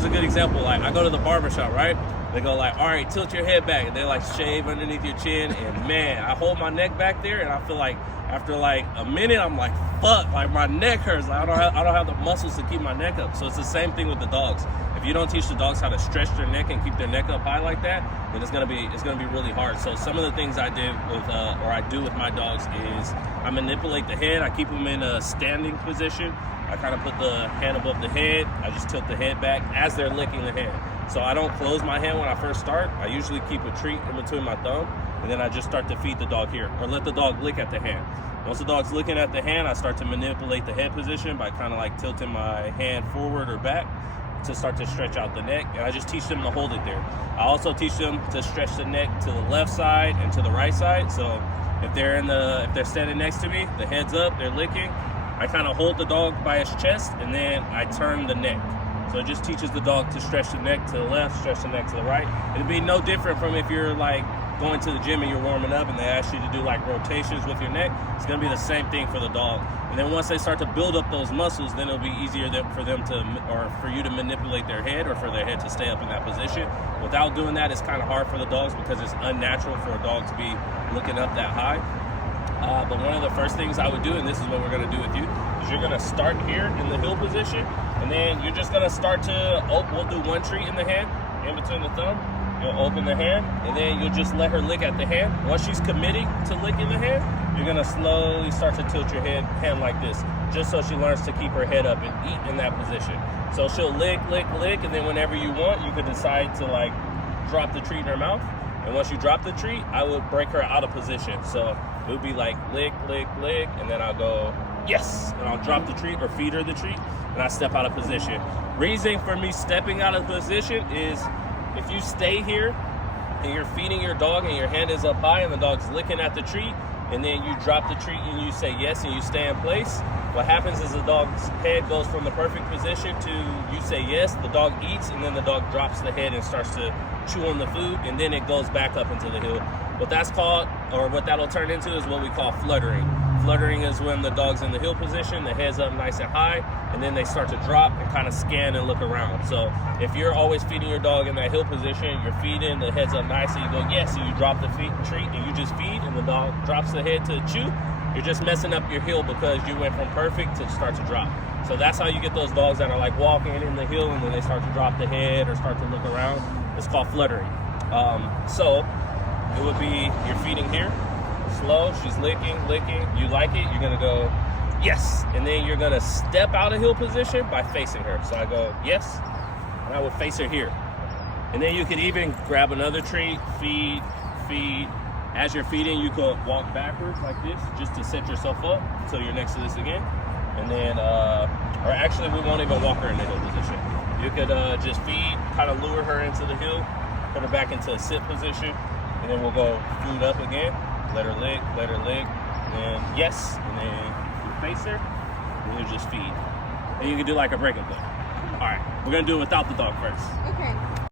here's a good example. Like, I go to the barbershop, right? They go like, all right, tilt your head back. And they like shave underneath your chin. And man, I hold my neck back there, and I feel like after like a minute, I'm like, fuck, like my neck hurts. Like, I don't have the muscles to keep my neck up. So it's the same thing with the dogs. If you don't teach the dogs how to stretch their neck and keep their neck up high like that, then it's gonna be really hard. So some of the things I did with, or I do with my dogs is I manipulate the head. I keep them in a standing position. I kind of put the hand above the head. I just tilt the head back as they're licking the hand. So I don't close my hand when I first start. I usually keep a treat in between my thumb, and then I just start to feed the dog here, or let the dog lick at the hand. Once the dog's licking at the hand, I start to manipulate the head position by kind of like tilting my hand forward or back to start to stretch out the neck, and I just teach them to hold it there. I also teach them to stretch the neck to the left side and to the right side. So if they're standing next to me, the head's up, they're licking, I kind of hold the dog by his chest, and then I turn the neck. So it just teaches the dog to stretch the neck to the left, stretch the neck to the right. It'd be no different from if you're like going to the gym and you're warming up and they ask you to do like rotations with your neck. It's gonna be the same thing for the dog. And then once they start to build up those muscles, then it'll be easier for them to, or for you to manipulate their head, or for their head to stay up in that position. Without doing that, it's kind of hard for the dogs because it's unnatural for a dog to be looking up that high. But one of the first things I would do, and this is what we're gonna do with you, is you're gonna start here in the heel position, and then you're just gonna start to, we'll do one treat in the hand, in between the thumb. You'll open the hand, and then you'll just let her lick at the hand. Once she's committing to licking the hand, you're gonna slowly start to tilt your hand like this, just so she learns to keep her head up and eat in that position. So she'll lick, and then whenever you want, you could decide to like drop the treat in her mouth. And once you drop the treat, I would break her out of position. So it would be like lick, and then I'll go, yes, and I'll drop the treat or feed her the treat, and I step out of position. Reason for me stepping out of position is if you stay here and you're feeding your dog and your hand is up high and the dog's licking at the treat, and then you drop the treat and you say yes and you stay in place, what happens is the dog's head goes from the perfect position to you say yes, the dog eats, and then the dog drops the head and starts to chew on the food, and then it goes back up into the heel. What that's called, or what that'll turn into, is what we call fluttering. Fluttering is when the dog's in the heel position, the head's up nice and high, and then they start to drop and kind of scan and look around. So if you're always feeding your dog in that heel position, you're feeding, the head's up nice, and you go yes, and you drop the treat, and you just feed, and the dog drops the head to chew, you're just messing up your heel because you went from perfect to start to drop. So that's how you get those dogs that are like walking in the heel and then they start to drop the head or start to look around. It's called fluttering. So it would be, you're feeding here, slow, she's licking, you like it, you're gonna go yes, and then you're gonna step out of heel position by facing her. So I go yes, and I would face her here. And then you could even grab another treat, feed. As you're feeding, you could walk backwards like this just to set yourself up so you're next to this again. And then, or actually we won't even walk her in the heel position. You could just feed, kind of lure her into the heel, put her back into a sit position, and then we'll go food up again, let her lick, and then yes, and then you face her, and you just feed. And you can do like a break-up though. All right, we're gonna do it without the dog first. Okay.